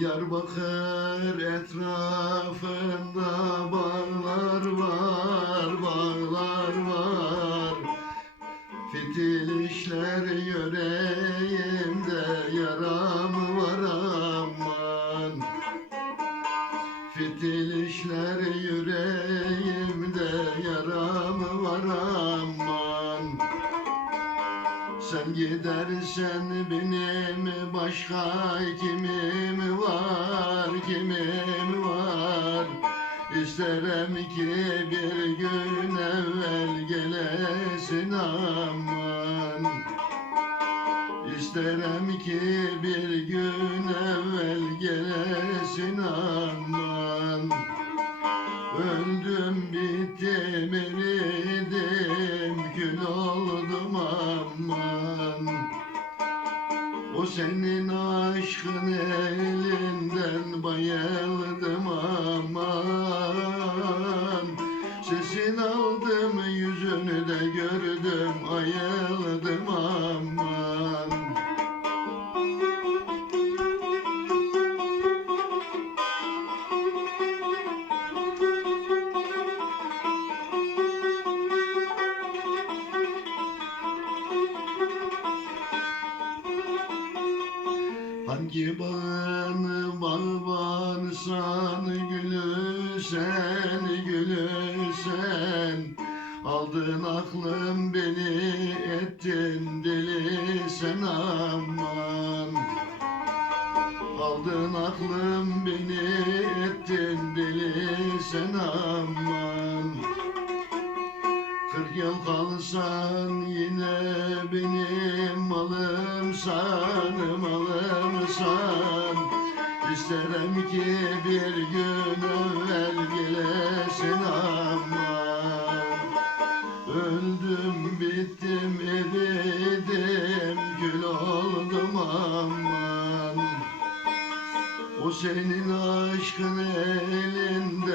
Diyarbakır etrafında bağlar var, bağlar var. Fitil işler yüreğimde yaram var aman. Fitil işler yüreğimde Sen gidersen benim başka kimim var, kimim var? İsterim ki bir gün evvel gelesin aman. İsterim ki bir gün evvel gelesin aman. Öldüm bittim eridim kül oldum aman O senin aşkın elinden bayıldım aman. Sesin aldım yüzünü de gördüm ayıldım aman Hangi bağını bağırsan gülü sen gülü sen Aldın aklım beni ettin deli sen aman. Aldın aklım beni ettin deli sen aman. Kırk yıl kalsan yine benim malımsan, malımsan İsterim ki bir gün evvel gelesin aman Öldüm bittim eridim gül oldum aman. O senin aşkın elinden